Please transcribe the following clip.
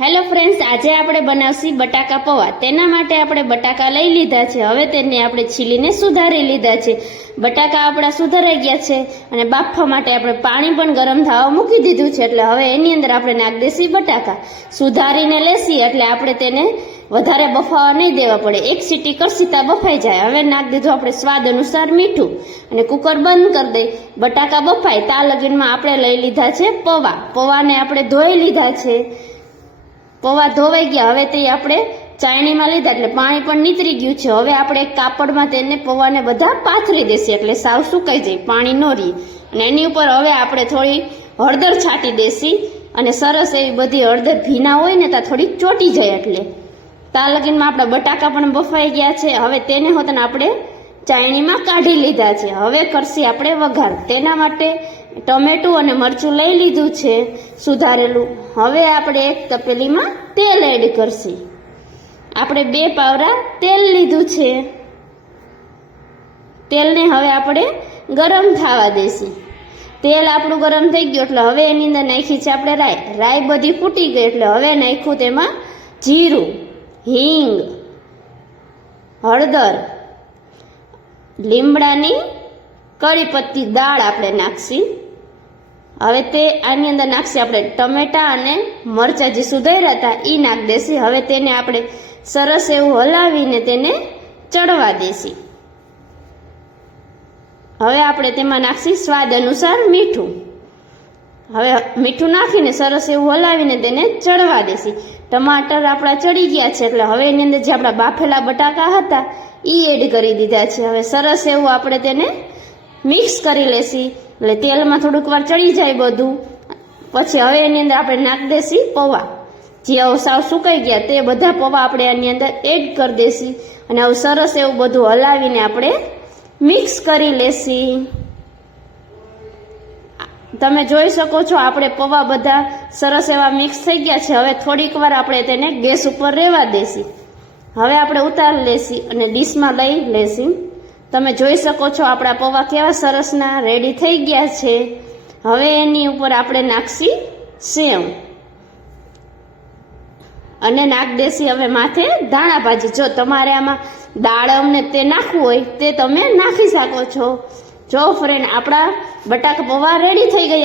Hello friends, આજે આપણે બનાવશું બટાકા પૌવા। તેના માટે આપણે બટાકા લઈ લીધા છે। હવે તેને આપણે છીલીને સુધારી લીધા છે। બટાકા આપણા સુધારાઈ ગયા છે અને બાફવા માટે આપણે પાણી પણ ગરમ થવા મૂકી દીધું છે। એટલે હવે એની અંદર આપણે નાખી દઈશું બટાકા। સુધારીને લેશી એટલે આપણે તેને વધારે બફાવા નહીં દેવા પડે। એક સીટી કરશી તા બફાઈ જાય। હવે નાખી દીધું આપણે સ્વાદ અનુસાર મીઠું અને કુકર બંધ કરી દઈ। બટાકા બફાય તા લગીનમાં આપણે લઈ લીધા છે પૌવા। પૌવાને આપણે ધોઈ લીધા છે। પૌવા ધોવાઈ ગયા। હવે તે આપણે ચાયણીમાં લીધા એટલે પાણી પણ નીતરી ગયું છે। હવે આપણે એક કાપડમાં તેને પૌવાને બધા પાથરી દેશે એટલે સાવ સુકાઈ જાય, પાણી ન રહે। અને એની ઉપર હવે આપણે થોડી હળદર છાંટી દેશી અને સરસ એવી બધી હળદર ભીના હોય ને ત્યાં થોડી ચોટી જાય એટલે તા લગીનમાં આપણા બટાકા પણ બફાઈ ગયા છે। હવે તેને હોતને આપણે ચાયણીમાં કાઢી લીધા છે। હવે કરશી આપણે વઘાર। તેના માટે ટમેટું અને મરચું લઈ લીધું છે સુધારેલું। હવે આપણે એક તપેલીમાં તેલ એડ કરશી। આપણે 2 પાવરા તેલ લીધું છે। તેલને હવે આપણે ગરમ થવા દેશી। તેલ આપણું ગરમ થઈ ગયું એટલે હવે એની અંદર નાખી છે આપણે રાઈ। રાઈ બધી ફૂટી ગઈ એટલે હવે નાખ્યું તેમાં જીરું, હિંગ, હળદર, લીમડાની કળી પત્તી દાળ આપણે નાખશી। હવે તે આની અંદર નાખશી આપણે ટમેટા અને મરચાં જે સુધાર્યા હતા એ નાખી દેશી। હવે તેને આપણે સરસ એવું હલાવીને તેને ચડવા દેશી। હવે આપણે તેમાં નાખશી સ્વાદ અનુસાર મીઠું। હવે મીઠું નાખીને સરસ એવું હલાવીને તેને ચડવા દેશી। ટમાટર આપણા ચડી ગયા છે એટલે હવે એની અંદર જે આપણા બાફેલા બટાકા હતા એ એડ કરી દીધા છે। હવે સરસ એવું આપણે તેને મિક્સ કરી લેશી એટલે તેલમાં થોડુંક વાર ચડી જાય બધું। પછી હવે એની અંદર આપણે નાખી દેશી પૌવા। જે સાવ સુકાઈ ગયા તે બધા પૌવા આપણે આની અંદર એડ કરી દેશી અને હવે સરસ એવું બધું હલાવીને આપણે મિક્સ કરી લેશી। તમે જોઈ શકો છો આપણે પૌવા બધા સરસ એવા મિક્સ થઈ ગયા છે। હવે થોડીક વાર આપણે તેને ગેસ ઉપર રહેવા દેશી। હવે આપણે ઉતારી લેશી અને ડીશમાં લઈ લેશી। તમે જોઈ શકો છો આપણા પૌવા કેવા સરસના રેડી થઈ ગયા છે। હવે એની ઉપર આપણે નાખશી સેવ અને નાખી દેશી હવે માથે ધાણા ભાજી। જો તમારે આમાં દાડમ ને તે નાખવું હોય તે તમે નાખી શકો છો। જો ફ્રેન્ડ, આપણા બટાકા પૌવા રેડી થઈ ગયા।